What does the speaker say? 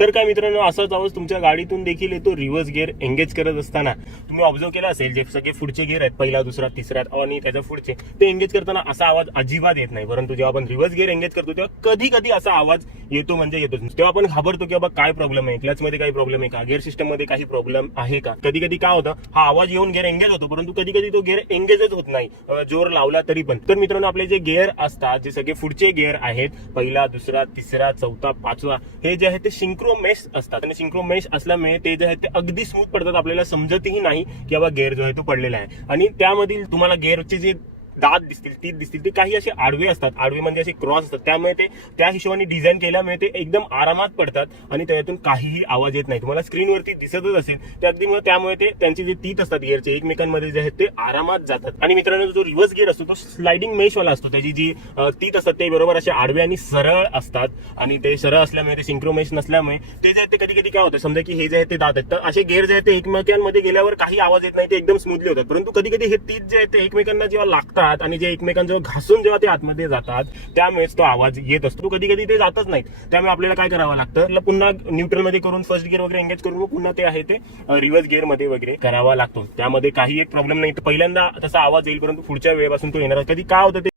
तर काय मित्रांनो, असाच आवाज तुमच्या गाडीतून देखील येतो रिव्हर्स गिअर एंगेज करत असताना. तुम्ही ऑब्झर्व केला असेल, जे सगळे पुढचे गिअर आहेत, पहिला, दुसरा, तिसरा आणि त्याच्या पुढचे, ते एंगेज करताना असा आवाज अजिबात येत नाही. परंतु जेव्हा आपण रिव्हर्स गिअर एंगेज करतो तेव्हा कधी कधी असा आवाज येतो, म्हणजे येतो. तेव्हा आपण घाबरतो की बाबा काय प्रॉब्लेम आहे, क्लच मध्ये काही प्रॉब्लेम आहे का, गिअर सिस्टम मध्ये काही प्रॉब्लेम आहे का. कधी कधी काय होतं, हा आवाज येऊन गिअर एंगेज होतो, परंतु कधी कधी तो गिअर एंगेजच होत नाही जोर लावला तरी पण. तर मित्रांनो, आपले जे गिअर असतात, जे सगळे पुढचे गिअर आहेत, पहिला, दुसरा, तिसरा, चौथा, पाचवा, हे जे आहे ते सिंक्रो मेश असतात. आणि सिंक्रो मेश असल्यामुळे ते जे आहे ते अगदी स्मूथ पडतात. आपल्याला समजतही नाही की बाबा गिअर जो आहे तो पडलेला आहे. आणि त्यामधील तुम्हाला गिअरचे जे दात दिसतील, टीथ दिसतील, ते काही असे आडवे असतात. आडवे म्हणजे असे क्रॉस असतात. त्यामुळे ते त्या हिशोबाने डिझाईन केल्यामुळे ते एकदम आरामात पडतात आणि त्यातून काहीही आवाज येत नाही. तुम्हाला स्क्रीनवरती दिसतच असेल ते अगदी. त्यामुळे ते त्यांचे जे टीथ असतात गिअरचे, एकमेकांमध्ये जे आहेत ते आरामात जातात. आणि मित्रांनो, जो रिव्हर्स गिअर असतो तो स्लायडिंग मेशवाला असतो. त्याची जी टीथ असतात ते बरोबर असे आडवे आणि सरळ असतात. आणि ते सरळ असल्यामुळे, ते सिंक्रो मेश नसल्यामुळे ते जे आहे ते कधी कधी काय होतं, समजा की हे जे आहे ते दात आहेत, तर असे गिअर जे आहेत ते एकमेकांमध्ये गेल्यावर काही आवाज येत नाही, ते एकदम स्मूथली होतात. परंतु कधी कधी हे टीथ जे आहेत ते एकमेकांना जेव्हा लागतात आणि जे एकमेकांजवळ घासून जेव्हा ते आतमध्ये जातात, त्यामुळेच तो आवाज येत असतो. कधी कधी ते जातच नाहीत. त्यामुळे आपल्याला काय करावं लागतं, पुन्हा न्यूट्रल मध्ये करून फर्स्ट गिअर वगैरे एंगेज करून पुन्हा ते आहे ते रिव्हर्स गिअर मध्ये वगैरे करावा लागतो. त्यामध्ये काही एक प्रॉब्लेम नाही. पहिल्यांदा तसा आवाज येईल, परंतु पुढच्या वेळेपासून तो येणार. कधी काय होतं ते